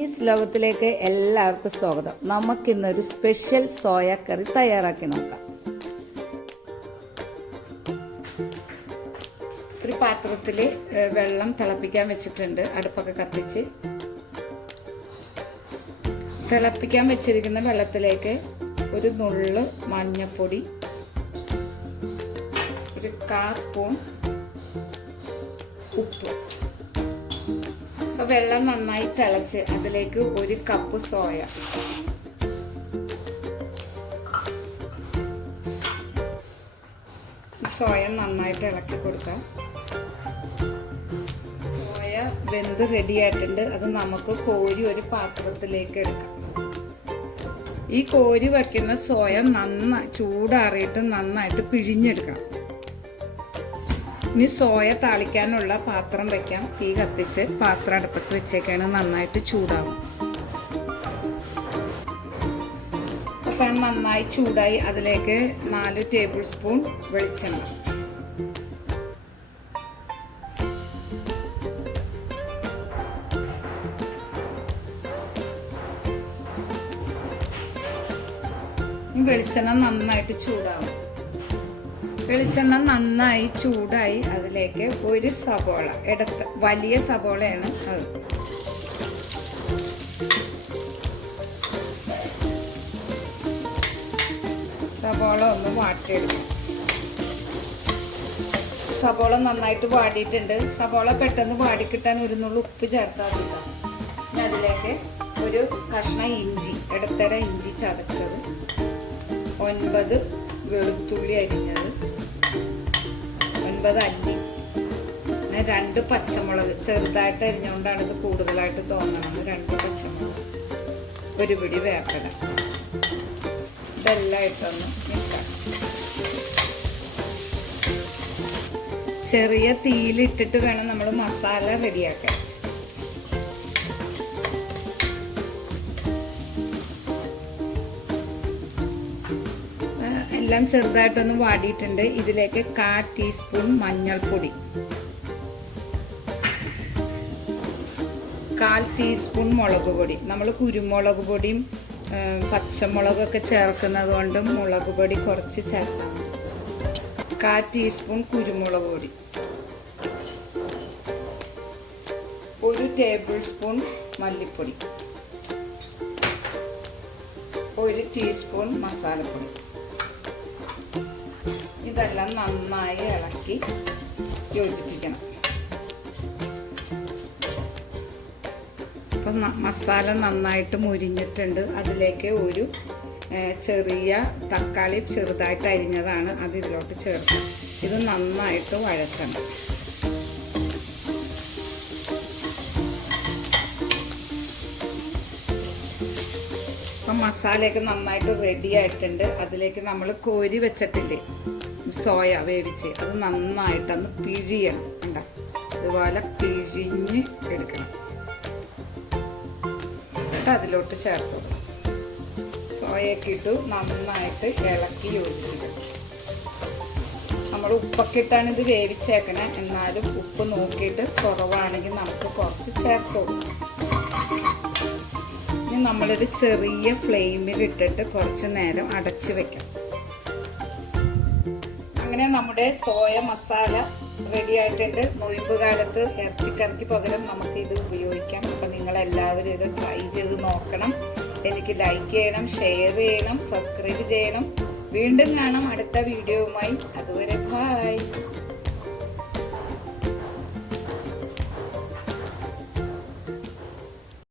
ഈ ശ്ലോകത്തിലേക്ക് എല്ലാവർക്കും സ്വാഗതം. നമുക്കിന്നൊരു സ്പെഷ്യൽ സോയ കറി തയ്യാറാക്കി നോക്കാം. ഒരു പാത്രത്തിൽ വെള്ളം തിളപ്പിക്കാൻ വെച്ചിട്ടുണ്ട്. അടുപ്പൊക്കെ കത്തിച്ച്. തിളപ്പിക്കാൻ വെച്ചിരിക്കുന്ന വെള്ളത്തിലേക്ക് ഒരു നുള്ള് മഞ്ഞപ്പൊടി ഒരു കാ സ്പൂൺ ഉപ്പ്. അപ്പോൾ വെള്ളം നന്നായി തിളച്ച് അതിലേക്ക് ഒരു കപ്പ് സോയ. സോയ നന്നായിട്ട് ഇളക്കി കൊടുക്കാം. സോയ വെന്ത് റെഡി ആയിട്ടുണ്ട്. അത് നമുക്ക് കോരി ഒരു പാത്രത്തിലേക്ക് എടുക്കാം. ഈ കോരി വയ്ക്കുന്ന സോയ നന്നായി ചൂടാറിയിട്ട് നന്നായിട്ട് പിഴിഞ്ഞെടുക്കണം. ഇനി സോയ താളിക്കാനുള്ള പാത്രം വെക്കാം. തീ കത്തിച്ച് പാത്രം അടുപ്പത്ത് വെച്ചേക്കാണ്. നന്നായിട്ട് ചൂടാവും. പാൻ നന്നായി ചൂടായി അതിലേക്ക് നാല് ടേബിൾ സ്പൂൺ വെളിച്ചെണ്ണ. വെളിച്ചെണ്ണ നന്നായിട്ട് ചൂടാവും. വെളിച്ചെണ്ണ നന്നായി ചൂടായി അതിലേക്ക് ഒരു സബോള ഇടത്ത് വലിയ സബോളയാണ് അത്. സബോള ഒന്ന് വാട്ടിയെടുക്കും. സബോള നന്നായിട്ട് വാടിയിട്ടുണ്ട്. സബോള പെട്ടെന്ന് വാടിക്കിട്ടാൻ ഒരു നുള്ളു ഉപ്പ് ചേർത്താൽ മതി ഇനി അതിലേക്ക് ഒരു കഷ്ണം ഇഞ്ചി ഇടത്തര ഇഞ്ചി ചതച്ചത്. ഒൻപത് വെളുത്തുള്ളി അരിഞ്ഞത്. ഒൻപത് അല്ലി രണ്ട് പച്ചമുളക് ചെറുതായിട്ട് അരിഞ്ഞുകൊണ്ടാണ് ഇത് കൂടുതലായിട്ട് തോന്നണത്. രണ്ട് പച്ചമുളക്. ഒരു പിടി വേപ്പല. ഇതെല്ലാം ഇട്ടൊന്ന് ചെറിയ തീയിലിട്ടിട്ട് വേണം നമ്മൾ മസാല റെഡിയാക്കാൻ. എല്ലാം ചെറുതായിട്ടൊന്ന് വാടിയിട്ടുണ്ട്. ഇതിലേക്ക് കാ ടീസ്പൂൺ മഞ്ഞൾപ്പൊടി. കാൽ ടീസ്പൂൺ മുളക് പൊടി. നമ്മൾ കുരുമുളക് പൊടിയും പച്ചമുളകൊക്കെ ചേർക്കുന്നത് കൊണ്ട് മുളക് പൊടി കുറച്ച് ചേർക്കാം കാ ടീസ്പൂൺ കുരുമുളക് പൊടി. ഒരു ടേബിൾ സ്പൂൺ മല്ലിപ്പൊടി. ഒരു ടീസ്പൂൺ മസാലപ്പൊടി. ഇതെല്ലാം നന്നായി ഇളക്കി യോജിപ്പിക്കണം. അപ്പം മസാല നന്നായിട്ട് മുരിഞ്ഞിട്ടുണ്ട്. അതിലേക്ക് ഒരു ചെറിയ തക്കാളി ചെറുതായിട്ട് അരിഞ്ഞതാണ് അത് ഇതിലോട്ട് ചേർക്കുക. ഇത് നന്നായിട്ട് വഴക്കണം അപ്പം മസാലയൊക്കെ നന്നായിട്ട് റെഡി ആയിട്ടുണ്ട്. അതിലേക്ക് നമ്മൾ കോരി വെച്ചിട്ടില്ലേ? സോയ വേവിച്ച് അത് നന്നായിട്ടൊന്ന് പിഴിയണം കണ്ട? അതുപോലെ പിഴിഞ്ഞ് എടുക്കണം. എന്നിട്ട് അതിലോട്ട് ചേർത്ത് സോയൊക്കെ ഇട്ടു നന്നായിട്ട് ഇളക്കി യോജിപ്പിക്കണം. നമ്മൾ ഉപ്പൊക്കെ ഇട്ടാണ് ഇത് വേവിച്ചേക്കണേ. എന്നാലും ഉപ്പ് നോക്കിയിട്ട് കുറവാണെങ്കിൽ നമുക്ക് കുറച്ച് ചേർത്ത് കൊടുക്കാം. ഇനി നമ്മളിത് ചെറിയ ഫ്ലെയിമിൽ ഇട്ടിട്ട് കുറച്ച് നേരം അടച്ചു വെക്കാം അങ്ങനെ നമ്മുടെ സോയ മസാല റെഡി ആയിട്ടുണ്ട്. നൊയിമ്പ് കാലത്ത് ഇറച്ചിക്കറിക്ക് പകരം നമുക്ക് ഇത് ഉപയോഗിക്കാം. അപ്പം നിങ്ങൾ എല്ലാവരും ഇത് ട്രൈ ചെയ്ത് നോക്കണം. എനിക്ക് ലൈക്ക് ചെയ്യണം ഷെയർ ചെയ്യണം സബ്സ്ക്രൈബ് ചെയ്യണം. വീണ്ടും കാണാം അടുത്ത വീഡിയോവുമായി ബായ്